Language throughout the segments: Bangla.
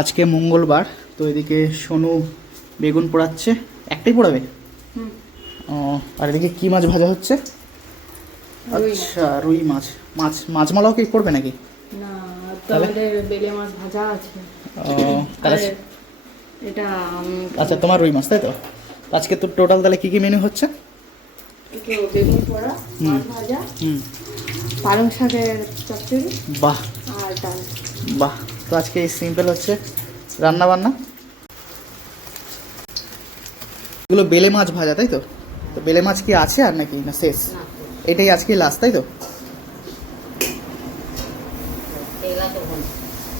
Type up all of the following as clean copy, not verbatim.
আজকে মঙ্গলবার, তো এদিকে সোনু বেগুন পোড়াচ্ছে। একটাই পোড়াবে? ও, আর এদিকে কি মাছ ভাজা হচ্ছে? আচ্ছা, রুই মাছ। মাছমালাও কি করবে নাকি? না, তাহলে বেলে মাছ ভাজা আছে। ও, তাহলে এটা আচ্ছা, তোমার রুই মাছ, তাই তো? আজকে তো টোটাল তাহলে কি কি মেনু হচ্ছে? বেগুন পোড়া, মাছ ভাজা, পালং শাকের চচ্চড়ি, বাহ আর ডাল। বাহ, তো আজকে এই সিম্পল হচ্ছে রান্না বান্না। এগুলো বেলে মাছ ভাজা, তাই তো? তো বেলে মাছ কি আছে আর নাকি, না শেষ? এটাই আজকে লাস্ট, তাই তো?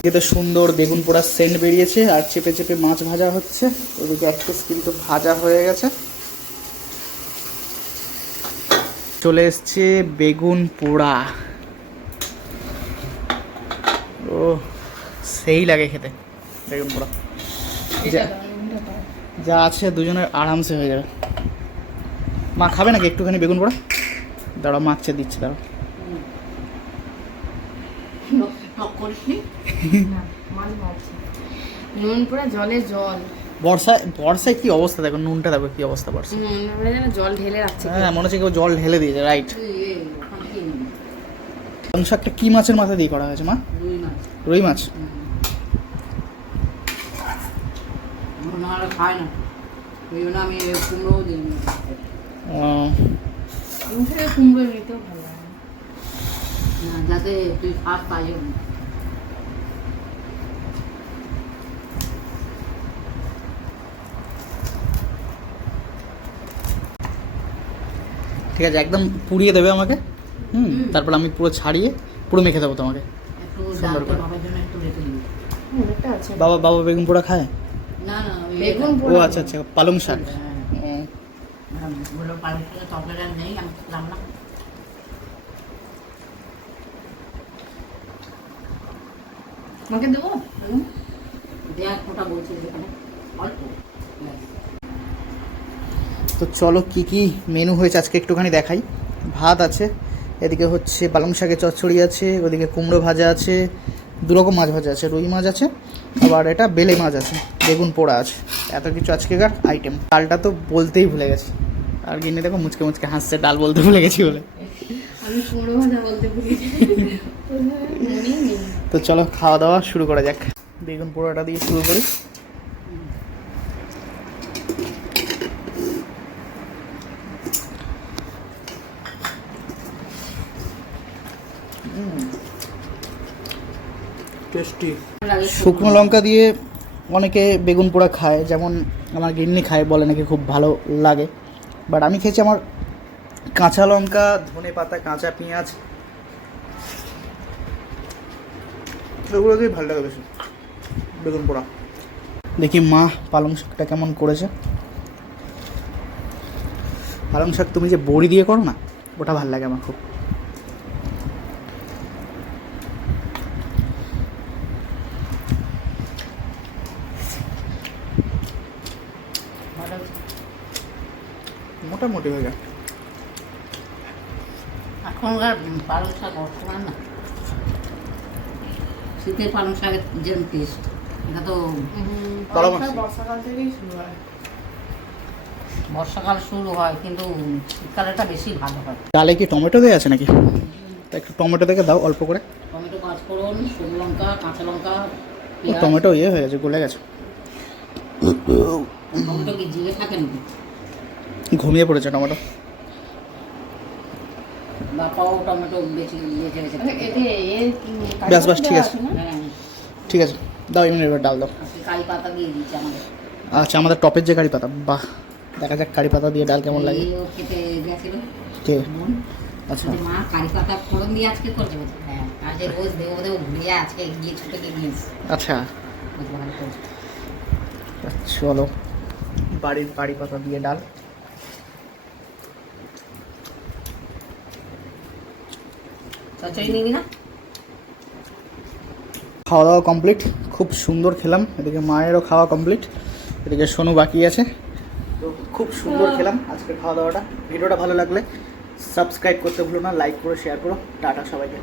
এতে সুন্দর বেগুন পোড়ার সেন্ট বেরিয়েছে, আর চেপে চেপে মাছ ভাজা হচ্ছে। ওদিকে এক পিস কিন্তু ভাজা হয়ে গেছে। চলে এসছে বেগুন পোড়া। ও, সেই লাগে খেতে বেগুন পোড়া। যা আছে দুজনের আরামসে হয়ে যাবে। মা খাবে নাকি একটুখানি বেগুন পোড়া? দাঁড়া, মাছে দিচ্ছে, দাঁড়া। নুন পুরো জলে জল। বর্ষায় কি অবস্থা দেখো, নুনটা দেখো কি অবস্থা বর্ষা। জল ঢেলে রাখছে। হ্যাঁ, মনে হচ্ছে কেউ জল ঢেলে দিয়েছে, রাইট। পালং শাকটা কি মাছের মাথা দিয়ে করা হয়েছে মা? রুই মাছ। কুমড়ো নিতেও ভালো লাগে যাতে তুই ফাঁস পাই। ঠিক আছে, একদম পুড়িয়ে দেবে আমাকে। তারপর আমি পুরো ছাড়িয়ে পুরো মেখে দেবো তোমাকে সুন্দর করে। বাবা বেগুন পোড়া খায়? না না, বেগুন ও আচ্ছা আচ্ছা, পালং শাক। নেই, আমি খেলাম না। আমাকে দেবো দেখ ওটা বলছি যেখানে অল্প। তো চলো কি কি মেনু হয়েছে আজকে একটুখানি দেখাই। ভাত আছে, এদিকে হচ্ছে পালং শাকের চচ্চড়ি আছে, ওদিকে কুমড়ো ভাজা আছে, দুরকম মাছ ভাজা আছে, রুই মাছ আছে, আবার এটা বেলে মাছ আছে, বেগুন পোড়া আছে। এত কিছু আজকেকার আইটেম। ডালটা তো বলতেই ভুলে গেছি, আর গিয়ে দেখো মুচকে মুচকে হাসছে ডাল বলতে ভুলে গেছি বলে। আমি কুমড়ো ভাজা বলতে ভুলে তো চলো খাওয়া দাওয়া শুরু করা যাক। বেগুন পোড়াটা দিয়ে শুরু করি। টেস্টি। শুকনো লঙ্কা দিয়ে অনেকে বেগুন পোড়া খায়, যেমন আমার গিন্নি খায়, বলে নাকি খুব ভালো লাগে। বাট আমি খেয়েছি আমার কাঁচা লঙ্কা, ধনে পাতা, কাঁচা পেঁয়াজ, এগুলো দিয়ে ভালো লাগে বেশি বেগুন পোড়া। দেখি মা পালং শাকটা কেমন করেছে। পালং শাক তুমি যে বড়ি দিয়ে করো না, ওটা ভালো লাগে আমার খুব। মোটামুটি হয়ে যায়। এখনকার পালং শাক বর্তমান না, শীতের পালং শাকের যে টেস্ট, এটা তো বর্ষাকাল থেকেই শুরু হয়। বর্ষাকাল শুরু হয়, কিন্তু শীতকালেটা বেশি ভালো হয়। ডালে কি টমেটো দেওয়া আছে নাকি? তা একটু টমেটো থেকে দাও অল্প করে। টমেটো, পাঁচফোড়ন, শুকনো লঙ্কা, কাঁচা লঙ্কা, টমেটো ইয়ে হয়ে গেছে, গলে গেছে। টমেটো কি জিরে থাকে নাকি? ঘুমিয়ে পড়েছে টমেটো। বাপাও টমেটো বেশি ব্যাস ব্যাস, ঠিক আছে হ্যাঁ, ঠিক আছে, দাও এমনি এবার ডাল দাও। কারি পাতা দিয়ে দিচ্ছে আমাদের। আচ্ছা, আমাদের টপের যে কারি পাতা, বাহ, দেখা যাক কারি পাতা দিয়ে ডাল কেমন লাগে। ও খেতে গেছিল কে? আচ্ছা, মা কারি পাতা ফোড়ন দিয়ে আজকে করছে। হ্যাঁ, আর যে রোজ দেবো ঘুরিয়ে আজকে গিয়ে ছুটে গিয়েছি। আচ্ছা চলো, বাড়ির কারি পাতা দিয়ে ডাল। চচ্চড়ি নিবি না? খাওয়া দাওয়া কমপ্লিট, খুব সুন্দর খেলাম। এদিকে মায়েরও খাওয়া কমপ্লিট, এদিকে সোনু বাকি আছে। তো খুব সুন্দর খেলাম আজকে খাওয়া দাওয়াটা। ভিডিওটা ভালো লাগলে সাবস্ক্রাইব করতে ভুলো না, লাইক করো, শেয়ার করো। টাটা সবাইকে।